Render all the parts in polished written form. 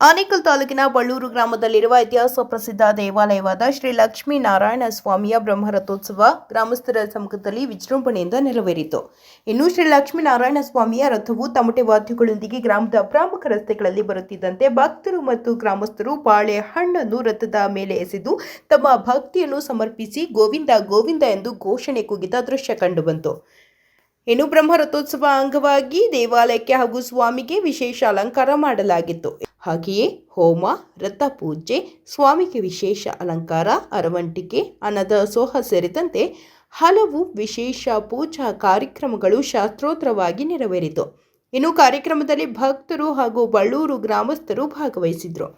ಆನೇಕಲ್ ತಾಲೂಕಿನ ಬಳ್ಳೂರು ಗ್ರಾಮದಲ್ಲಿರುವ ಇತಿಹಾಸ ಪ್ರಸಿದ್ಧ ದೇವಾಲಯವಾದ ಶ್ರೀ ಲಕ್ಷ್ಮೀನಾರಾಯಣ ಸ್ವಾಮಿಯ ಬ್ರಹ್ಮರಥೋತ್ಸವ ಗ್ರಾಮಸ್ಥರ ಸಮ್ಮುಖದಲ್ಲಿ ವಿಜೃಂಭಣೆಯಿಂದ ನೆರವೇರಿತು. ಇನ್ನು ಶ್ರೀ ಲಕ್ಷ್ಮೀನಾರಾಯಣ ಸ್ವಾಮಿಯ ರಥವು ತಮಟೆ ವಾದ್ಯಗಳೊಂದಿಗೆ ಗ್ರಾಮದ ಪ್ರಮುಖ ರಸ್ತೆಗಳಲ್ಲಿ ಬರುತ್ತಿದ್ದಂತೆ ಭಕ್ತರು ಮತ್ತು ಗ್ರಾಮಸ್ಥರು ಬಾಳೆಹಣ್ಣನ್ನು ರಥದ ಮೇಲೆ ಎಸೆದು ತಮ್ಮ ಭಕ್ತಿಯನ್ನು ಸಮರ್ಪಿಸಿ ಗೋವಿಂದ ಗೋವಿಂದ ಎಂದು ಘೋಷಣೆ ಕೂಗಿದ ದೃಶ್ಯ ಕಂಡುಬಂತು. ಇನ್ನು ಬ್ರಹ್ಮರಥೋತ್ಸವ ಅಂಗವಾಗಿ ದೇವಾಲಯಕ್ಕೆ ಹಾಗೂ ಸ್ವಾಮಿಗೆ ವಿಶೇಷ ಅಲಂಕಾರ ಮಾಡಲಾಗಿತ್ತು. ಹಾಗೆಯೇ ಹೋಮ, ರಥ ಪೂಜೆ, ಸ್ವಾಮಿಗೆ ವಿಶೇಷ ಅಲಂಕಾರ, ಅರವಂಟಿಕೆ, ಅನ್ನದಾಸೋಹ ಸೇರಿದಂತೆ ಹಲವು ವಿಶೇಷ ಪೂಜಾ ಕಾರ್ಯಕ್ರಮಗಳು ಶಾಸ್ತ್ರೋತ್ರವಾಗಿ ನೆರವೇರಿತು. ಇನ್ನು ಕಾರ್ಯಕ್ರಮದಲ್ಲಿ ಭಕ್ತರು ಹಾಗೂ ಬಳ್ಳೂರು ಗ್ರಾಮಸ್ಥರು ಭಾಗವಹಿಸಿದ್ರು.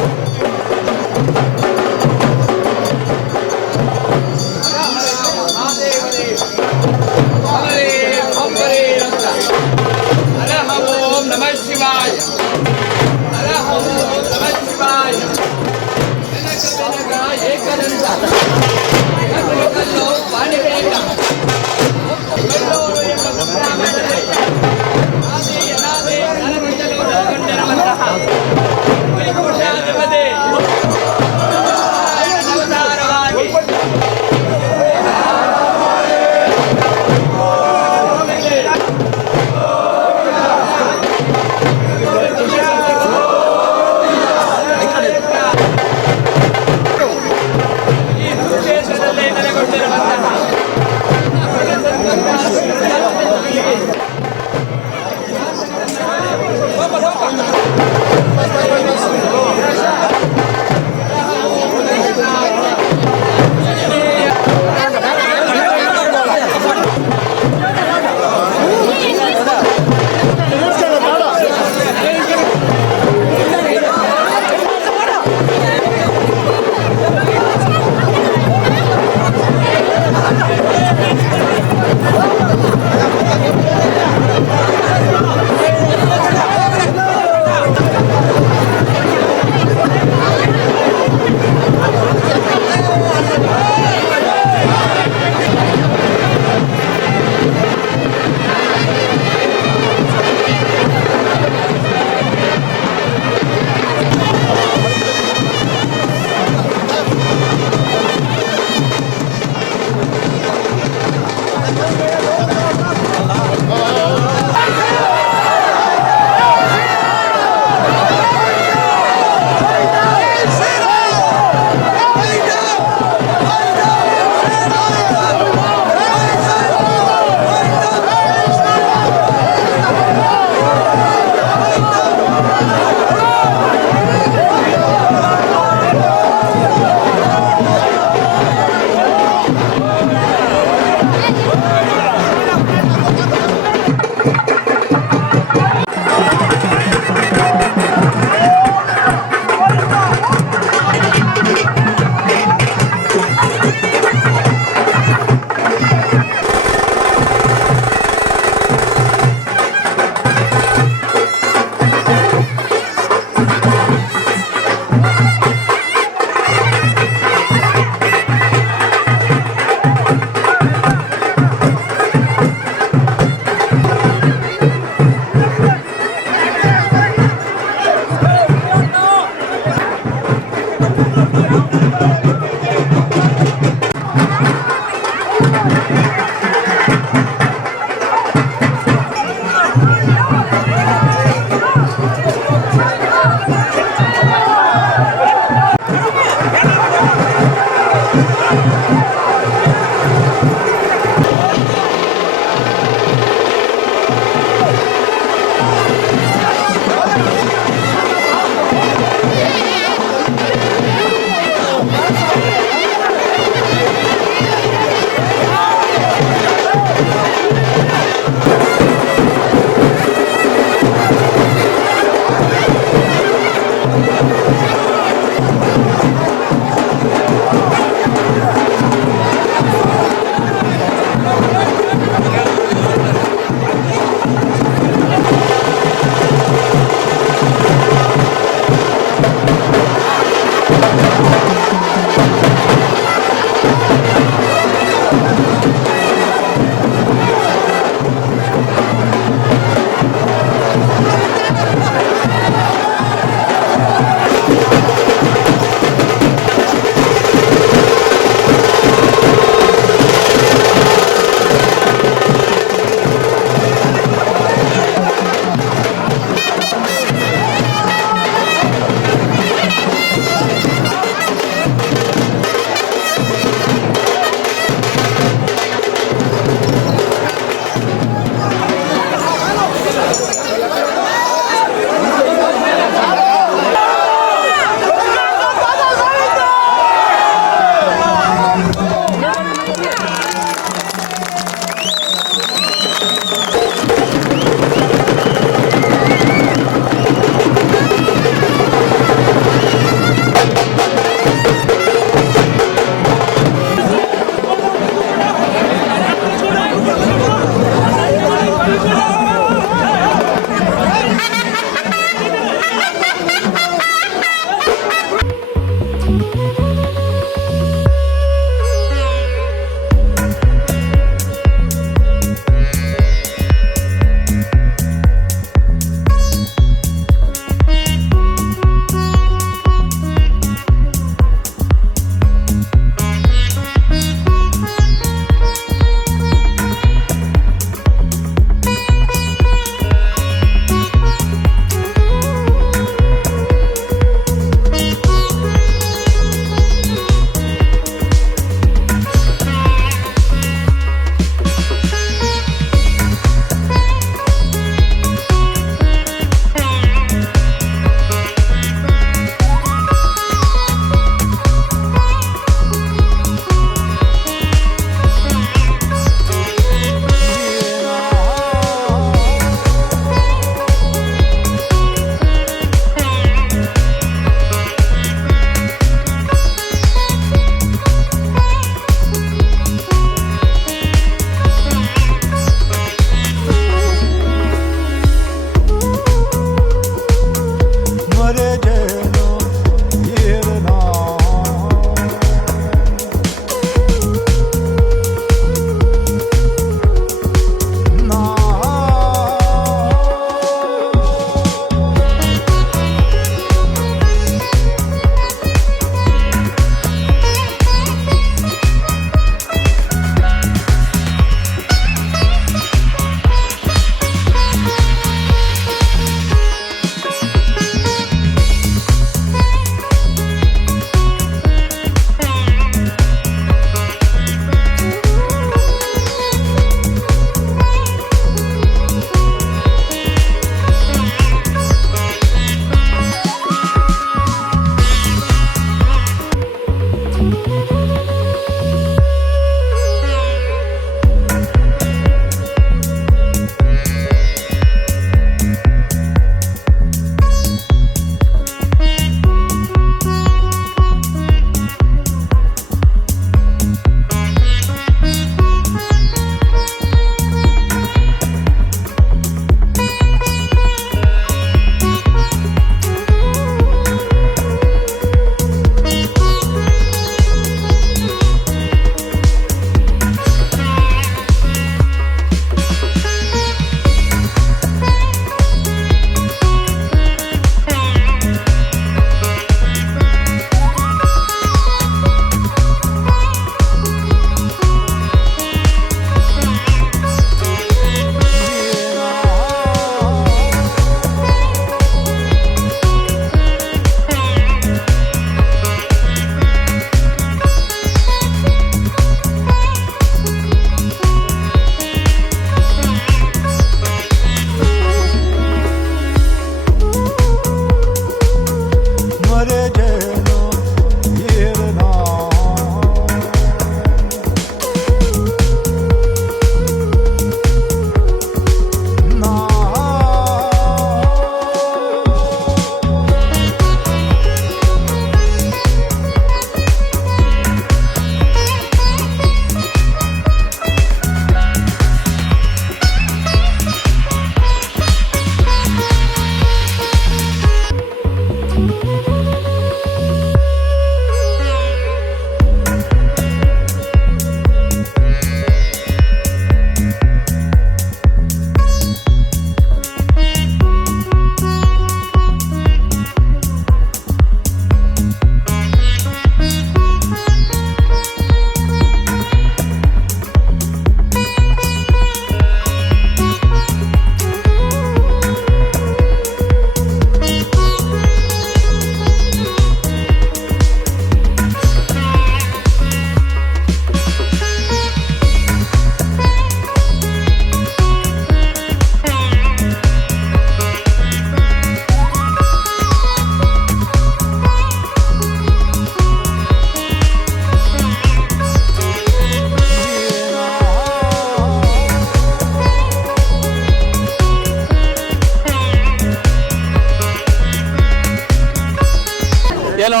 ಏನೋ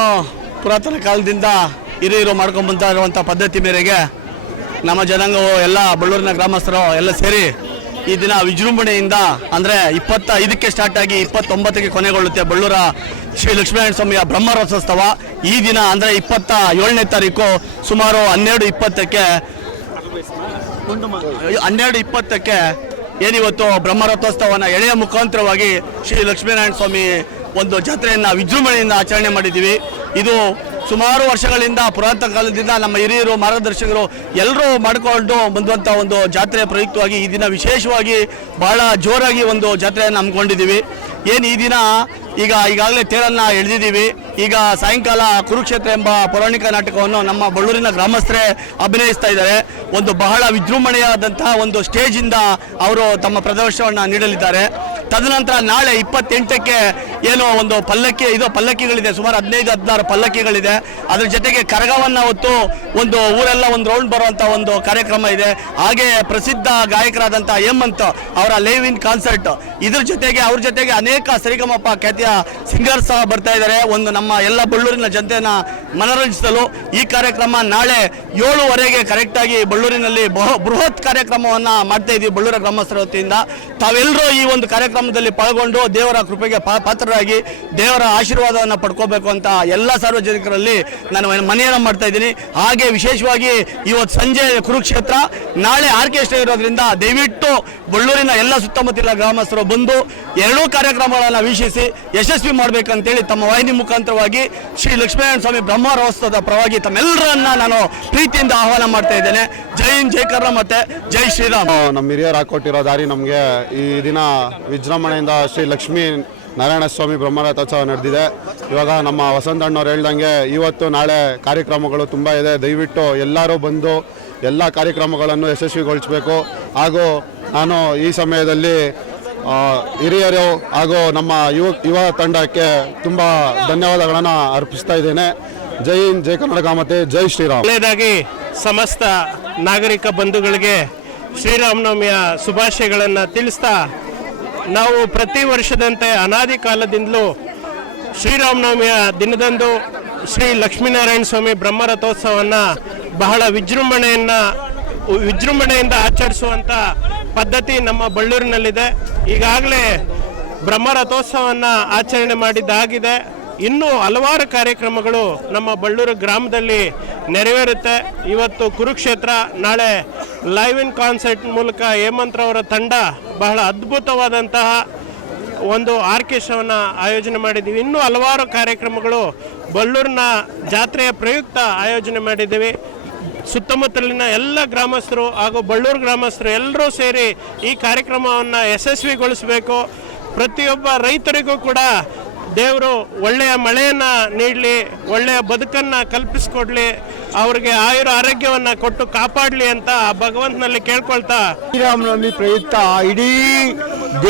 ಪುರಾತನ ಕಾಲದಿಂದ ಹಿರಿಯರು ಮಾಡ್ಕೊಂಡು ಬಂತಾ ಇರುವಂಥ ಪದ್ಧತಿ ಮೇರೆಗೆ ನಮ್ಮ ಜನಾಂಗವು ಎಲ್ಲ ಬಳ್ಳೂರಿನ ಗ್ರಾಮಸ್ಥರು ಎಲ್ಲ ಸೇರಿ ಈ ದಿನ ವಿಜೃಂಭಣೆಯಿಂದ ಅಂದರೆ 25ಕ್ಕೆ ಸ್ಟಾರ್ಟ್ ಆಗಿ 29ಕ್ಕೆ ಕೊನೆಗೊಳ್ಳುತ್ತೆ ಬಳ್ಳೂರ ಶ್ರೀ ಲಕ್ಷ್ಮೀನಾರಾಯಣ ಸ್ವಾಮಿಯ ಬ್ರಹ್ಮರಥೋತ್ಸವ. ಈ ದಿನ ಅಂದರೆ 27ನೇ ತಾರೀಕು ಸುಮಾರು 12:20ಕ್ಕೆ ಏನಿವತ್ತು ಬ್ರಹ್ಮರಥೋತ್ಸವನ ಎಳೆಯ ಮುಖಾಂತರವಾಗಿ ಶ್ರೀ ಲಕ್ಷ್ಮೀನಾರಾಯಣ ಸ್ವಾಮಿ ಒಂದು ಜಾತ್ರೆಯನ್ನು ವಿಜೃಂಭಣೆಯಿಂದ ಆಚರಣೆ ಮಾಡಿದ್ದೀವಿ. ಇದು ಸುಮಾರು ವರ್ಷಗಳಿಂದ ಪುರಾತನ ಕಾಲದಿಂದ ನಮ್ಮ ಹಿರಿಯರು ಮಾರ್ಗದರ್ಶಕರು ಎಲ್ಲರೂ ಮಾಡಿಕೊಂಡು ಬಂದಂಥ ಒಂದು ಜಾತ್ರೆಯ ಪ್ರಯುಕ್ತವಾಗಿ ಈ ದಿನ ವಿಶೇಷವಾಗಿ ಬಹಳ ಜೋರಾಗಿ ಒಂದು ಜಾತ್ರೆಯನ್ನು ಹಮ್ಮಿಕೊಂಡಿದ್ದೀವಿ. ಏನು ಈ ದಿನ ಈಗಾಗಲೇ ತೇರನ್ನು ಎಳೆದಿದ್ದೀವಿ. ಈಗ ಸಾಯಂಕಾಲ ಕುರುಕ್ಷೇತ್ರ ಎಂಬ ಪೌರಾಣಿಕ ನಾಟಕವನ್ನು ನಮ್ಮ ಬಳ್ಳೂರಿನ ಗ್ರಾಮಸ್ಥರೇ ಅಭಿನಯಿಸ್ತಾ ಇದ್ದಾರೆ. ಒಂದು ಬಹಳ ವಿಜೃಂಭಣೆಯಾದಂತಹ ಒಂದು ಸ್ಟೇಜಿಂದ ಅವರು ತಮ್ಮ ಪ್ರದರ್ಶನವನ್ನು ನೀಡಲಿದ್ದಾರೆ. ತದನಂತರ ನಾಳೆ 28ಕ್ಕೆ ಏನೋ ಒಂದು ಪಲ್ಲಕ್ಕಿಗಳಿದೆ, ಸುಮಾರು 15-16 ಪಲ್ಲಕ್ಕಿಗಳಿದೆ. ಅದ್ರ ಜೊತೆಗೆ ಕರಗವನ್ನು ಹೊತ್ತು ಒಂದು ಊರೆಲ್ಲ ಒಂದು ರೌಂಡ್ ಬರುವಂಥ ಒಂದು ಕಾರ್ಯಕ್ರಮ ಇದೆ. ಹಾಗೆ ಪ್ರಸಿದ್ಧ ಗಾಯಕರಾದಂಥ ಹೇಮಂತ್ ಅವರ ಲೈವ್ ಇನ್ ಕಾನ್ಸರ್ಟ್, ಇದ್ರ ಜೊತೆಗೆ ಅವ್ರ ಜೊತೆಗೆ ಅನೇಕ ಸರಿಗಮಪ ಖ್ಯಾತಿಯ ಸಿಂಗರ್ಸ್ ಸಹ ಬರ್ತಾ ಇದ್ದಾರೆ. ಒಂದು ನಮ್ಮ ಎಲ್ಲ ಬಳ್ಳೂರಿನ ಜನತೆಯನ್ನು ಮನರಂಜಿಸಲು ಈ ಕಾರ್ಯಕ್ರಮ ನಾಳೆ 7:15ಗೆ ಕರೆಕ್ಟಾಗಿ ಬಳ್ಳೂರಿನಲ್ಲಿ ಬೃಹತ್ ಕಾರ್ಯಕ್ರಮವನ್ನು ಮಾಡ್ತಾ ಇದ್ದೀವಿ ಬಳ್ಳೂರ ಗ್ರಾಮಸ್ಥರ ವತಿಯಿಂದ. ತಾವೆಲ್ಲರೂ ಈ ಒಂದು ಕಾರ್ಯಕ್ರಮದಲ್ಲಿ ಪಾಲ್ಗೊಂಡು ದೇವರ ಕೃಪೆಗೆ ಪಾತ್ರರಾಗಿ ದೇವರ ಆಶೀರ್ವಾದವನ್ನು ಪಡ್ಕೋಬೇಕು ಅಂತ ಎಲ್ಲ ಸಾರ್ವಜನಿಕರಲ್ಲಿ ನಾನು ಮನವಿಯನ್ನು ಮಾಡ್ತಾ ಇದ್ದೀನಿ. ಹಾಗೆ ವಿಶೇಷವಾಗಿ ಇವತ್ತು ಸಂಜೆ ಕುರುಕ್ಷೇತ್ರ, ನಾಳೆ ಆರ್ಕೆಸ್ಟ್ರಾ ಇರೋದ್ರಿಂದ ದಯವಿಟ್ಟು ಬಳ್ಳೂರಿನ ಎಲ್ಲ ಸುತ್ತಮುತ್ತಲ ಗ್ರಾಮಸ್ಥರು ಬಂದು ಎರಡೂ ಕಾರ್ಯಕ್ರಮಗಳನ್ನು ವೀಕ್ಷಿಸಿ ಯಶಸ್ವಿ ಮಾಡಬೇಕಂತೇಳಿ ತಮ್ಮ ವಾಹಿನಿ ಮುಖಾಂತರವಾಗಿ ಶ್ರೀ ಲಕ್ಷ್ಮೀನಾರಾಯಣ ಸ್ವಾಮಿ ಬ್ರಹ್ಮರಥೋತ್ಸವದ ಪರವಾಗಿ ತಮ್ಮೆಲ್ಲರನ್ನ ನಾನು ಪ್ರೀತಿಯಿಂದ ಆಹ್ವಾನ ಮಾಡ್ತಾ ಇದ್ದೇನೆ. ಜೈ ಹಿಂದ್, ಜೈ ಕರ್ನಾಟಕ, ಮತ್ತೆ ಜೈ ಶ್ರೀರಾಮ್. ನಮ್ಮ ಹಿರಿಯರು ಹಾಕೊಟ್ಟಿರೋ ದಾರಿ ನಮಗೆ ಈ ದಿನ ವಿಜೃಂಭಣೆಯಿಂದ ಶ್ರೀ ಲಕ್ಷ್ಮೀ ನಾರಾಯಣ ಸ್ವಾಮಿ ಬ್ರಹ್ಮರಥೋತ್ಸವ ನಡೆದಿದೆ. ಇವಾಗ ನಮ್ಮ ವಸಂತ ಅಣ್ಣವ್ರು ಹೇಳ್ದಂಗೆ ಇವತ್ತು ನಾಳೆ ಕಾರ್ಯಕ್ರಮಗಳು ತುಂಬ ಇದೆ. ದಯವಿಟ್ಟು ಎಲ್ಲರೂ ಬಂದು ಎಲ್ಲ ಕಾರ್ಯಕ್ರಮಗಳನ್ನು ಯಶಸ್ವಿಗೊಳಿಸಬೇಕು. ಹಾಗೂ ನಾನು ಈ ಸಮಯದಲ್ಲಿ ಹಿರಿಯರು ಹಾಗೂ ನಮ್ಮ ಯುವ ತಂಡಕ್ಕೆ ತುಂಬ ಧನ್ಯವಾದಗಳನ್ನು ಅರ್ಪಿಸ್ತಾ ಇದ್ದೇನೆ. ಜೈ ಹಿಂದ್, ಜೈ ಕರ್ನಾಟಕ, ಮತ್ತೆ ಜೈ ಶ್ರೀರಾಮ್. ಒಳ್ಳೆಯದಾಗಿ ಸಮಸ್ತ ನಾಗರಿಕ ಬಂಧುಗಳಿಗೆ ಶ್ರೀರಾಮನವಮಿಯ ಶುಭಾಶಯಗಳನ್ನು ತಿಳಿಸ್ತಾ, ನಾವು ಪ್ರತಿ ವರ್ಷದಂತೆ ಅನಾದಿ ಕಾಲದಿಂದಲೂ ಶ್ರೀರಾಮನವಮಿಯ ದಿನದಂದು ಶ್ರೀ ಲಕ್ಷ್ಮೀನಾರಾಯಣ ಸ್ವಾಮಿ ಬ್ರಹ್ಮರಥೋತ್ಸವವನ್ನು ಬಹಳ ವಿಜೃಂಭಣೆಯಿಂದ ಆಚರಿಸುವಂಥ ಪದ್ಧತಿ ನಮ್ಮ ಬಳ್ಳೂರಿನಲ್ಲಿದೆ. ಈಗಾಗಲೇ ಬ್ರಹ್ಮರಥೋತ್ಸವವನ್ನು ಆಚರಣೆ ಮಾಡಿದ್ದಾಗಿದೆ. ಇನ್ನೂ ಹಲವಾರು ಕಾರ್ಯಕ್ರಮಗಳು ನಮ್ಮ ಬಳ್ಳೂರು ಗ್ರಾಮದಲ್ಲಿ ನೆರವೇರುತ್ತೆ. ಇವತ್ತು ಕುರುಕ್ಷೇತ್ರ, ನಾಳೆ ಲೈವ್ ಇನ್ ಕಾನ್ಸರ್ಟ್ ಮೂಲಕ ಹೇಮಂತ್ರವರ ತಂಡ ಬಹಳ ಅದ್ಭುತವಾದಂತಹ ಒಂದು ಆರ್ಕೆಸ್ಟ್ರಾವನ್ನು ಆಯೋಜನೆ ಮಾಡಿದ್ದೀವಿ. ಇನ್ನೂ ಹಲವಾರು ಕಾರ್ಯಕ್ರಮಗಳು ಬಳ್ಳೂರಿನ ಜಾತ್ರೆಯ ಪ್ರಯುಕ್ತ ಆಯೋಜನೆ ಮಾಡಿದ್ದೀವಿ. ಸುತ್ತಮುತ್ತಲಿನ ಎಲ್ಲ ಗ್ರಾಮಸ್ಥರು ಹಾಗೂ ಬಳ್ಳೂರು ಗ್ರಾಮಸ್ಥರು ಎಲ್ಲರೂ ಸೇರಿ ಈ ಕಾರ್ಯಕ್ರಮವನ್ನು ಯಶಸ್ವಿಗೊಳಿಸಬೇಕು. ಪ್ರತಿಯೊಬ್ಬ ರೈತರಿಗೂ ಕೂಡ ದೇವರು ಒಳ್ಳೆಯ ಮಳೆಯನ್ನು ನೀಡಲಿ, ಒಳ್ಳೆಯ ಬದುಕನ್ನು ಕಲ್ಪಿಸ್ಕೊಡ್ಲಿ, ಅವ್ರಿಗೆ ಆರೋಗ್ಯವನ್ನು ಕೊಟ್ಟು ಕಾಪಾಡಲಿ ಅಂತ ಭಗವಂತನಲ್ಲಿ ಕೇಳ್ಕೊಳ್ತಾ, ಶ್ರೀರಾಮನವಮಿ ಪ್ರಯುಕ್ತ ಇಡೀ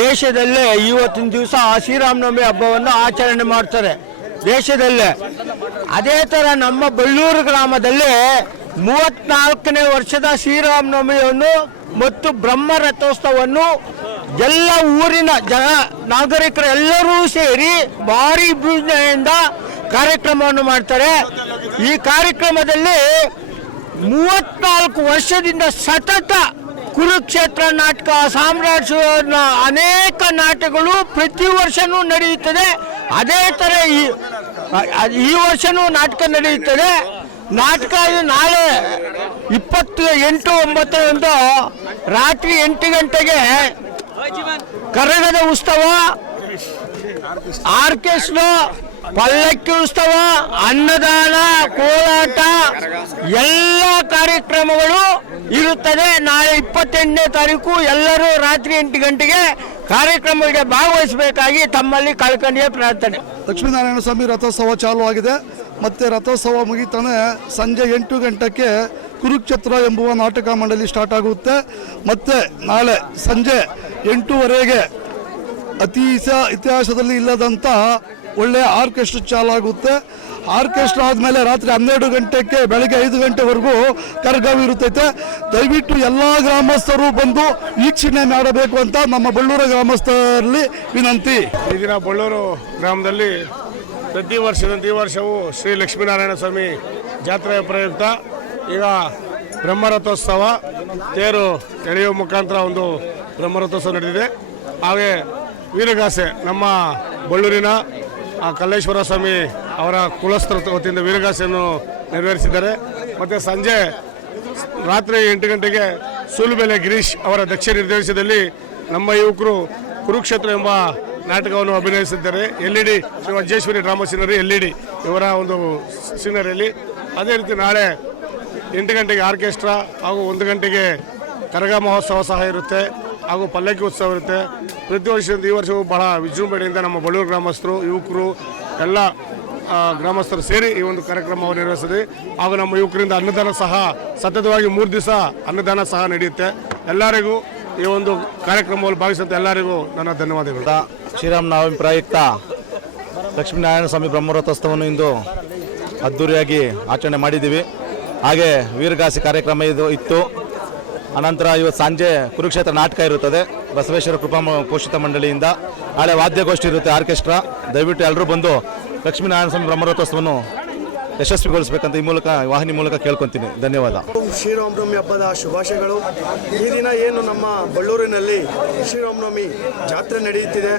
ದೇಶದಲ್ಲೇ ಇವತ್ತಿನ ದಿವಸ ಶ್ರೀರಾಮನವಮಿ ಹಬ್ಬವನ್ನು ಆಚರಣೆ ಮಾಡ್ತಾರೆ ದೇಶದಲ್ಲೇ. ಅದೇ ಥರ ನಮ್ಮ ಬಳ್ಳೂರು ಗ್ರಾಮದಲ್ಲಿ 34ನೇ ವರ್ಷದ ಶ್ರೀರಾಮನವಮಿಯನ್ನು ಮತ್ತು ಬ್ರಹ್ಮರಥೋತ್ಸವವನ್ನು ಎಲ್ಲ ಊರಿನ ನಾಗರಿಕರು ಎಲ್ಲರೂ ಸೇರಿ ಭಾರಿ ವಿಜೃಂಭಣೆಯಿಂದ ಕಾರ್ಯಕ್ರಮವನ್ನು ಮಾಡ್ತಾರೆ. ಈ ಕಾರ್ಯಕ್ರಮದಲ್ಲಿ 34 ವರ್ಷದಿಂದ ಸತತ ಕುರುಕ್ಷೇತ್ರ ನಾಟಕ, ಸಾಮ್ರಾಜ್ಯ, ಅನೇಕ ನಾಟಕಗಳು ಪ್ರತಿ ವರ್ಷವೂ ನಡೆಯುತ್ತದೆ. ಅದೇ ಥರ ಈ ವರ್ಷನೂ ನಾಟಕ ನಡೆಯುತ್ತದೆ. ನಾಟಕ ನಾಳೆ 28/9 ರಾತ್ರಿ 8 ಗಂಟೆಗೆ ಕರಗದ ಉತ್ಸವ, ಆರ್ಕೆಸ್ಟ್ರಾ, ಪಲ್ಲಕ್ಕಿ ಉತ್ಸವ, ಅನ್ನದಾನ, ಕೋಲಾಟ ಎಲ್ಲ ಕಾರ್ಯಕ್ರಮಗಳು ಇರುತ್ತದೆ. ನಾಳೆ 28ನೇ ತಾರೀಕು ಎಲ್ಲರೂ ರಾತ್ರಿ 8 ಗಂಟೆಗೆ ಕಾರ್ಯಕ್ರಮಕ್ಕೆ ಭಾಗವಹಿಸಬೇಕಾಗಿ ತಮ್ಮಲ್ಲಿ ಕಳ್ಕಂಡಿಯ ಪ್ರಾರ್ಥನೆ. ಲಕ್ಷ್ಮೀನಾರಾಯಣ ಸ್ವಾಮಿ ರಥೋತ್ಸವ ಚಾಲು ಆಗಿದೆ. ಮತ್ತು ರಥೋತ್ಸವ ಮುಗಿತಾನೆ ಸಂಜೆ 8 ಗಂಟೆಗೆ ಕುರುಕ್ಷೇತ್ರ ಎಂಬುವ ನಾಟಕ ಮಂಡಳಿ ಸ್ಟಾರ್ಟ್ ಆಗುತ್ತೆ. ಮತ್ತು ನಾಳೆ ಸಂಜೆ 8:30ಗೆ ಇತಿಹಾಸದಲ್ಲಿ ಇಲ್ಲದಂಥ ಒಳ್ಳೆಯ ಆರ್ಕೆಸ್ಟ್ರಾ ಚಾಲು ಆಗುತ್ತೆ. ಆರ್ಕೆಸ್ಟ್ರಾ ಆದಮೇಲೆ ರಾತ್ರಿ 12 ಗಂಟೆಗೆ ಬೆಳಗ್ಗೆ 5 ಗಂಟೆವರೆಗೂ ಕರಗಾವಿ ಇರುತ್ತೈತೆ. ದಯವಿಟ್ಟು ಎಲ್ಲ ಗ್ರಾಮಸ್ಥರು ಬಂದು ವೀಕ್ಷಣೆ ಮಾಡಬೇಕು ಅಂತ ನಮ್ಮ ಬಳ್ಳೂರು ಗ್ರಾಮಸ್ಥರಲ್ಲಿ ವಿನಂತಿ. ಈ ದಿನ ಬಳ್ಳೂರು ಗ್ರಾಮದಲ್ಲಿ ಪ್ರತಿ ವರ್ಷದಂತೆ ಈ ವರ್ಷವೂ ಶ್ರೀ ಲಕ್ಷ್ಮೀನಾರಾಯಣ ಸ್ವಾಮಿ ಜಾತ್ರೆಯ ಪ್ರಯುಕ್ತ ಈಗ ಬ್ರಹ್ಮರಥೋತ್ಸವ ತೇರು ಎಳೆಯುವ ಮುಖಾಂತರ ಒಂದು ಬ್ರಹ್ಮರಥೋತ್ಸವ ನಡೆದಿದೆ. ಹಾಗೆ ವೀರಗಾಸೆ ನಮ್ಮ ಬಳ್ಳೂರಿನ ಕಲ್ಲೇಶ್ವರ ಸ್ವಾಮಿ ಅವರ ಕುಲಸ್ಥರ ವತಿಯಿಂದ ವೀರಗಾಸೆಯನ್ನು ನೆರವೇರಿಸಿದ್ದಾರೆ. ಮತ್ತು ಸಂಜೆ ರಾತ್ರಿ 8 ಗಂಟೆಗೆ ಸೂಲುಬೆಲೆ ಗಿರೀಶ್ ಅವರ ದಕ್ಷ ನಿರ್ದೇಶನದಲ್ಲಿ ನಮ್ಮ ಯುವಕರು ಕುರುಕ್ಷೇತ್ರ ಎಂಬ ನಾಟಕವನ್ನು ಅಭಿನಯಿಸಿದ್ದಾರೆ. LED Shri Vajreshwari drama scenery LED ಇವರ ಒಂದು ಸೀನರಿಯಲ್ಲಿ. ಅದೇ ರೀತಿ ನಾಳೆ 8 ಗಂಟೆಗೆ ಆರ್ಕೆಸ್ಟ್ರಾ ಹಾಗೂ 1 ಗಂಟೆಗೆ ಕರಗ ಮಹೋತ್ಸವ ಸಹ ಇರುತ್ತೆ, ಹಾಗೂ ಪಲ್ಲಕ್ಕಿ ಉತ್ಸವ ಇರುತ್ತೆ. ಪ್ರತಿ ವರ್ಷದಿಂದ ಈ ವರ್ಷವೂ ಬಹಳ ವಿಜೃಂಭಣೆಯಿಂದ ನಮ್ಮ ಬಳ್ಳೂರು ಗ್ರಾಮಸ್ಥರು, ಯುವಕರು ಎಲ್ಲ ಗ್ರಾಮಸ್ಥರು ಸೇರಿ ಈ ಒಂದು ಕಾರ್ಯಕ್ರಮವನ್ನು ನಿರ್ವಹಿಸಿದೆ. ಹಾಗೂ ನಮ್ಮ ಯುವಕರಿಂದ ಅನ್ನದಾನ ಸಹ ಸತತವಾಗಿ 3 ದಿವಸ ಅನ್ನದಾನ ಸಹ ನಡೆಯುತ್ತೆ. ಎಲ್ಲರಿಗೂ ಈ ಒಂದು ಕಾರ್ಯಕ್ರಮದಲ್ಲಿ ಭಾಗಿಸಿದಂಥ ಎಲ್ಲರಿಗೂ ನನ್ನ ಧನ್ಯವಾದಗಳು. ಶ್ರೀರಾಮನವಮಿ ಪ್ರಯುಕ್ತ ಲಕ್ಷ್ಮೀನಾರಾಯಣ ಸ್ವಾಮಿ ಬ್ರಹ್ಮರಥೋತ್ಸವವನ್ನು ಇಂದು ಅದ್ದೂರಿಯಾಗಿ ಆಚರಣೆ ಮಾಡಿದ್ದೀವಿ. ಹಾಗೆ ವೀರಗಾಸೆ ಕಾರ್ಯಕ್ರಮ ಇತ್ತು. ಅನಂತರ ಇವತ್ತು ಸಂಜೆ ಕುರುಕ್ಷೇತ್ರ ನಾಟಕ ಇರುತ್ತದೆ ಬಸವೇಶ್ವರ ಕೃಪಾ ಪೋಷಿತ ಮಂಡಳಿಯಿಂದ. ನಾಳೆ ವಾದ್ಯಗೋಷ್ಠಿ ಇರುತ್ತೆ, ಆರ್ಕೆಸ್ಟ್ರಾ. ದಯವಿಟ್ಟು ಎಲ್ಲರೂ ಬಂದು ಲಕ್ಷ್ಮೀನಾರಾಯಣ ಸ್ವಾಮಿ ಬ್ರಹ್ಮರಥೋತ್ಸವವನ್ನು ಯಶಸ್ವಿಗೊಳಿಸಬೇಕಂತ ಈ ಮೂಲಕ ವಾಹಿನಿ ಮೂಲಕ ಕೇಳ್ಕೊತೀನಿ. ಧನ್ಯವಾದ. ಶ್ರೀರಾಮನವಮಿ ಹಬ್ಬದ ಶುಭಾಶಯಗಳು. ಈ ದಿನ ಏನು ನಮ್ಮ ಬಳ್ಳೂರಿನಲ್ಲಿ ಶ್ರೀರಾಮನವಮಿ ಜಾತ್ರೆ ನಡೆಯುತ್ತಿದೆ,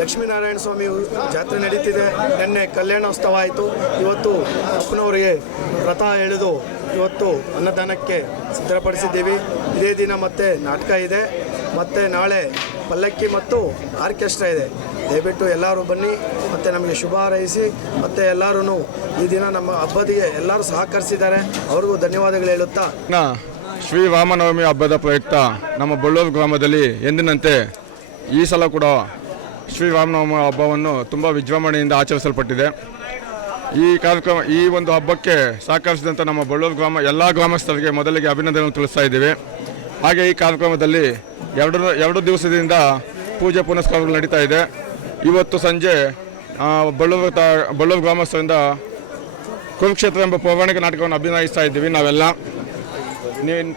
ಲಕ್ಷ್ಮೀನಾರಾಯಣ ಸ್ವಾಮಿ ಜಾತ್ರೆ ನಡೀತಿದೆ. ನಿನ್ನೆ ಕಲ್ಯಾಣೋತ್ಸವ ಆಯಿತು. ಇವತ್ತು ಅಪ್ಪನವರಿಗೆ ರಥ ಎಳೆದು ಇವತ್ತು ಅನ್ನದಾನಕ್ಕೆ ಸಿದ್ಧಪಡಿಸಿದ್ದೀವಿ. ಇದೇ ದಿನ ಮತ್ತೆ ನಾಟಕ ಇದೆ, ಮತ್ತು ನಾಳೆ ಪಲ್ಲಕ್ಕಿ ಮತ್ತು ಆರ್ಕೆಸ್ಟ್ರಾ ಇದೆ. ದಯವಿಟ್ಟು ಎಲ್ಲರೂ ಬನ್ನಿ ಮತ್ತು ನಮಗೆ ಶುಭ ಹಾರೈಸಿ. ಮತ್ತು ಎಲ್ಲರೂ ಈ ದಿನ ನಮ್ಮ ಹಬ್ಬದಿಗೆ ಎಲ್ಲರೂ ಸಹಕರಿಸಿದ್ದಾರೆ, ಅವ್ರಿಗೂ ಧನ್ಯವಾದಗಳು ಹೇಳುತ್ತಾ ಶ್ರೀ ರಾಮನವಮಿ ಹಬ್ಬದ ಪ್ರಯುಕ್ತ ನಮ್ಮ ಬಳ್ಳೂರು ಗ್ರಾಮದಲ್ಲಿ ಎಂದಿನಂತೆ ಈ ಸಲ ಕೂಡ ಶ್ರೀ ರಾಮನವಮಿ ಹಬ್ಬವನ್ನು ತುಂಬ ವಿಜೃಂಭಣೆಯಿಂದ ಆಚರಿಸಲ್ಪಟ್ಟಿದೆ. ಈ ಒಂದು ಹಬ್ಬಕ್ಕೆ ಸಹಕರಿಸಿದಂಥ ನಮ್ಮ ಬಳ್ಳೂರು ಗ್ರಾಮ ಎಲ್ಲ ಗ್ರಾಮಸ್ಥರಿಗೆ ಮೊದಲಿಗೆ ಅಭಿನಂದನೆ ತಿಳಿಸ್ತಾ ಇದ್ದೀವಿ. ಹಾಗೆ ಈ ಕಾರ್ಯಕ್ರಮದಲ್ಲಿ ಎರಡು ದಿವಸದಿಂದ ಪೂಜೆ ಪುನಸ್ಕಾರಗಳು ನಡೀತಾ ಇದೆ. ಇವತ್ತು ಸಂಜೆ ಬಳ್ಳೂರು ಗ್ರಾಮಸ್ಥರಿಂದ ಕುರುಕ್ಷೇತ್ರ ಎಂಬ ಪೌರಾಣಿಕ ನಾಟಕವನ್ನು ಅಭಿನಯಿಸ್ತಾ ಇದ್ದೀವಿ. ನಾವೆಲ್ಲ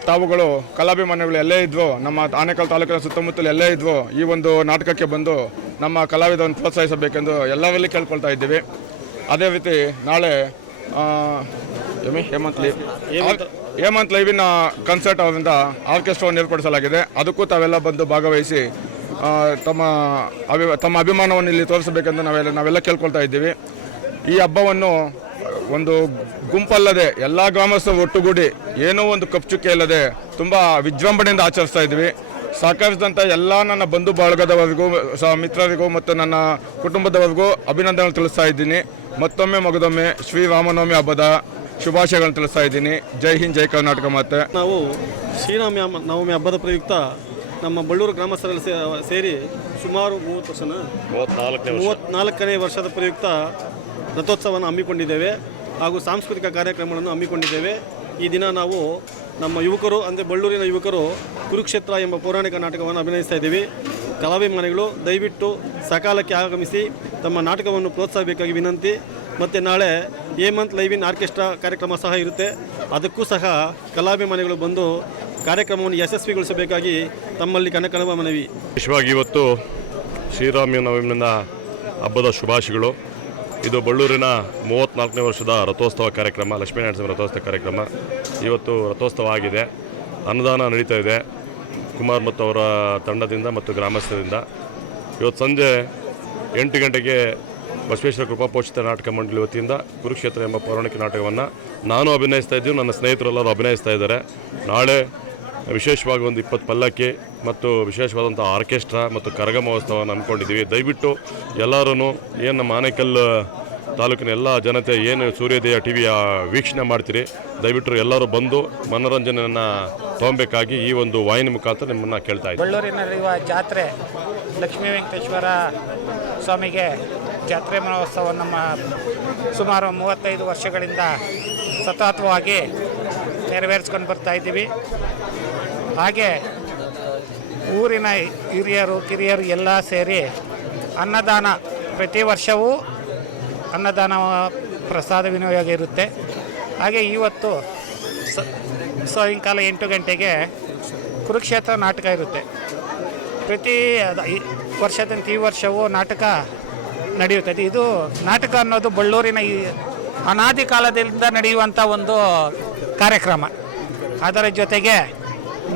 ತಾವುಗಳು ಕಲಾಭಿಮಾನಿಗಳು ಎಲ್ಲೇ ಇದ್ವು, ನಮ್ಮ ಆನೇಕಲ್ ತಾಲೂಕಿನ ಸುತ್ತಮುತ್ತಲು ಎಲ್ಲೇ ಇದ್ವು, ಈ ಒಂದು ನಾಟಕಕ್ಕೆ ಬಂದು ನಮ್ಮ ಕಲಾವಿದರನ್ನು ಪ್ರೋತ್ಸಾಹಿಸಬೇಕೆಂದು ಎಲ್ಲರಲ್ಲಿ ಕೇಳ್ಕೊಳ್ತಾ ಇದ್ದೀವಿ. ಅದೇ ರೀತಿ ನಾಳೆ ಹೇಮಂತ್ ಲೈವಿನ ಕನ್ಸರ್ಟ್ ಅವರಿಂದ ಆರ್ಕೆಸ್ಟ್ರಾವನ್ನು ಏರ್ಪಡಿಸಲಾಗಿದೆ. ಅದಕ್ಕೂ ತಾವೆಲ್ಲ ಬಂದು ಭಾಗವಹಿಸಿ ತಮ್ಮ ಅಭಿಮಾನವನ್ನು ಇಲ್ಲಿ ತೋರಿಸಬೇಕೆಂದು ನಾವೆಲ್ಲ ಕೇಳ್ಕೊಳ್ತಾ ಇದ್ದೀವಿ. ಈ ಹಬ್ಬವನ್ನು ಒಂದು ಗುಂಪಲ್ಲದೆ ಎಲ್ಲ ಗ್ರಾಮಸ್ಥರು ಒಟ್ಟುಗೂಡಿ ಏನೋ ಒಂದು ಕಪ್ಚುಕ್ಕೆ ಇಲ್ಲದೆ ತುಂಬ ವಿಜೃಂಭಣೆಯಿಂದ ಆಚರಿಸ್ತಾ ಇದ್ದೀವಿ. ಸಹಕರಿಸಿದಂಥ ಎಲ್ಲ ನನ್ನ ಬಂಧು ಬಳಗದವರಿಗೂ ಮಿತ್ರರಿಗೂ ಮತ್ತು ನನ್ನ ಕುಟುಂಬದವರಿಗೂ ಅಭಿನಂದನೆ ತಿಳಿಸ್ತಾ ಇದ್ದೀನಿ. ಮತ್ತೊಮ್ಮೆ ಮಗದೊಮ್ಮೆ ಶ್ರೀರಾಮನವಮಿ ಹಬ್ಬದ ಶುಭಾಶಯಗಳನ್ನು ತಿಳಿಸ್ತಾ ಇದ್ದೀನಿ. ಜೈ ಹಿಂದ್, ಜೈ ಕರ್ನಾಟಕ ಮಾತೆ. ನಾವು ಶ್ರೀರಾಮನವಮಿ ಹಬ್ಬದ ಪ್ರಯುಕ್ತ ನಮ್ಮ ಬಳ್ಳೂರು ಗ್ರಾಮಸ್ಥರಲ್ಲಿ ಸೇರಿ ಸುಮಾರು 34ನೇ ವರ್ಷದ ಪ್ರಯುಕ್ತ ರಥೋತ್ಸವವನ್ನು ಹಮ್ಮಿಕೊಂಡಿದ್ದೇವೆ, ಹಾಗೂ ಸಾಂಸ್ಕೃತಿಕ ಕಾರ್ಯಕ್ರಮಗಳನ್ನು ಹಮ್ಮಿಕೊಂಡಿದ್ದೇವೆ. ಈ ದಿನ ನಾವು ನಮ್ಮ ಯುವಕರು ಅಂದರೆ ಬಳ್ಳೂರಿನ ಯುವಕರು ಕುರುಕ್ಷೇತ್ರ ಎಂಬ ಪೌರಾಣಿಕ ನಾಟಕವನ್ನು ಅಭಿನಯಿಸ್ತಾ ಇದ್ದೀವಿ. ಕಲಾಭಿಮಾನಿಗಳು ದಯವಿಟ್ಟು ಸಕಾಲಕ್ಕೆ ಆಗಮಿಸಿ ತಮ್ಮ ನಾಟಕವನ್ನು ಪ್ರೋತ್ಸಾಹಬೇಕಾಗಿ ವಿನಂತಿ. ಮತ್ತು ನಾಳೆ ಹೇಮಂತ್ ಲೈವಿನ್ ಆರ್ಕೆಸ್ಟ್ರಾ ಕಾರ್ಯಕ್ರಮ ಸಹ ಇರುತ್ತೆ, ಅದಕ್ಕೂ ಸಹ ಕಲಾಭಿಮಾನಿಗಳು ಬಂದು ಕಾರ್ಯಕ್ರಮವನ್ನು ಯಶಸ್ವಿಗೊಳಿಸಬೇಕಾಗಿ ತಮ್ಮಲ್ಲಿ ಕನಕನವ ಮನವಿ. ವಿಶೇಷವಾಗಿ ಇವತ್ತು ಶ್ರೀರಾಮನವಮಿನ ಹಬ್ಬದ ಶುಭಾಶಯಗಳು. ಇದು ಬಳ್ಳೂರಿನ 34ನೇ ವರ್ಷದ ರಥೋತ್ಸವ ಕಾರ್ಯಕ್ರಮ, ಲಕ್ಷ್ಮೀನಾರಾಯಣ ಸ್ವಾಮಿ ರಥೋತ್ಸವ ಕಾರ್ಯಕ್ರಮ. ಇವತ್ತು ರಥೋತ್ಸವ ಆಗಿದೆ, ಅನ್ನದಾನ ನಡೀತಾ ಇದೆ ಕುಮಾರ್ ಮತ್ತು ಅವರ ತಂಡದಿಂದ ಮತ್ತು ಗ್ರಾಮಸ್ಥರಿಂದ. ಇವತ್ತು ಸಂಜೆ 8 ಗಂಟೆಗೆ ಬಸವೇಶ್ವರ ಕೃಪಾಪೋಷಿತ ನಾಟಕ ಮಂಡಳಿ ವತಿಯಿಂದ ಕುರುಕ್ಷೇತ್ರ ಎಂಬ ಪೌರಾಣಿಕ ನಾಟಕವನ್ನು ನಾನು ಅಭಿನಯಿಸ್ತಾ ಇದ್ದೀವಿ, ನನ್ನ ಸ್ನೇಹಿತರೆಲ್ಲರೂ ಅಭಿನಯಿಸ್ತಾ ಇದ್ದಾರೆ. ನಾಳೆ ವಿಶೇಷವಾಗಿ ಒಂದು 20 ಪಲ್ಲಕ್ಕಿ ಮತ್ತು ವಿಶೇಷವಾದಂಥ ಆರ್ಕೆಸ್ಟ್ರಾ ಮತ್ತು ಕರಗ ಮಹೋತ್ಸವವನ್ನು ಅಂದ್ಕೊಂಡಿದ್ದೀವಿ. ದಯವಿಟ್ಟು ಎಲ್ಲರೂ ಏನು ನಮ್ಮ ಆನೇಕಲ್ ತಾಲೂಕಿನ ಎಲ್ಲ ಜನತೆ ಏನು ಸೂರ್ಯೋದಯ ಟಿ ವಿಯ ವೀಕ್ಷಣೆ ಮಾಡ್ತೀರಿ, ದಯವಿಟ್ಟು ಎಲ್ಲರೂ ಬಂದು ಮನೋರಂಜನೆಯನ್ನು ತೊಗೊಬೇಕಾಗಿ ಈ ಒಂದು ವಾಹಿನಿ ಮುಖಾಂತರ ನಿಮ್ಮನ್ನು ಕೇಳ್ತಾ ಇದ್ದೀನಿ. ಬಳ್ಳೂರಿನಲ್ಲಿರುವ ಜಾತ್ರೆ ಲಕ್ಷ್ಮೀ ವೆಂಕಟೇಶ್ವರ ಸ್ವಾಮಿಗೆ ಜಾತ್ರೆ ಮಹೋತ್ಸವ ನಮ್ಮ ಸುಮಾರು 35 ವರ್ಷಗಳಿಂದ ಸತತವಾಗಿ ನೆರವೇರಿಸ್ಕೊಂಡು ಬರ್ತಾ ಇದ್ದೀವಿ. ಹಾಗೆ ಊರಿನ ಹಿರಿಯರು ಕಿರಿಯರು ಎಲ್ಲ ಸೇರಿ ಅನ್ನದಾನ, ಪ್ರತಿ ವರ್ಷವೂ ಅನ್ನದಾನ ಪ್ರಸಾದ ವಿನಿಯೋಗ ಇರುತ್ತೆ. ಹಾಗೆ ಇವತ್ತು ಸಾಯಂಕಾಲ 8 ಗಂಟೆಗೆ ಕುರುಕ್ಷೇತ್ರ ನಾಟಕ ಇರುತ್ತೆ. ಪ್ರತಿ ವರ್ಷದಂತೆ ಈ ವರ್ಷವೂ ನಾಟಕ ನಡೆಯುತ್ತದೆ. ಇದು ನಾಟಕ ಅನ್ನೋದು ಬಳ್ಳೂರಿನ ಈ ಅನಾದಿ ಕಾಲದಿಂದ ನಡೆಯುವಂಥ ಒಂದು ಕಾರ್ಯಕ್ರಮ. ಅದರ ಜೊತೆಗೆ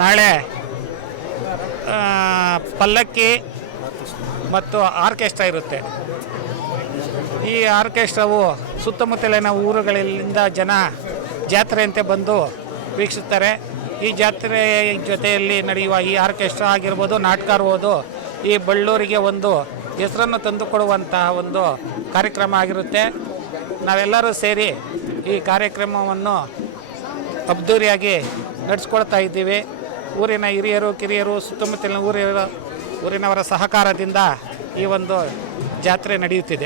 ನಾಳೆ ಪಲ್ಲಕ್ಕಿ ಮತ್ತು ಆರ್ಕೆಸ್ಟ್ರಾ ಇರುತ್ತೆ. ಈ ಆರ್ಕೆಸ್ಟ್ರಾವು ಸುತ್ತಮುತ್ತಲಿನ ಊರುಗಳಿಂದ ಜನ ಜಾತ್ರೆಯಂತೆ ಬಂದು ವೀಕ್ಷಿಸ್ತಾರೆ. ಈ ಜಾತ್ರೆ ಜೊತೆಯಲ್ಲಿ ನಡೆಯುವ ಈ ಆರ್ಕೆಸ್ಟ್ರಾ ಆಗಿರ್ಬೋದು, ನಾಟಕ ಇರ್ಬೋದು, ಈ ಬಳ್ಳೂರಿಗೆ ಒಂದು ಹೆಸರನ್ನು ತಂದುಕೊಡುವಂತಹ ಒಂದು ಕಾರ್ಯಕ್ರಮ ಆಗಿರುತ್ತೆ. ನಾವೆಲ್ಲರೂ ಸೇರಿ ಈ ಕಾರ್ಯಕ್ರಮವನ್ನು ಅದ್ದೂರಿಯಾಗಿ ನಡೆಸ್ಕೊಳ್ತಾ ಇದ್ದೀವಿ. ಊರಿನ ಹಿರಿಯರು ಕಿರಿಯರು ಸುತ್ತಮುತ್ತಲಿನ ಊರಿನವರ ಸಹಕಾರದಿಂದ ಈ ಒಂದು ಜಾತ್ರೆ ನಡೆಯುತ್ತಿದೆ.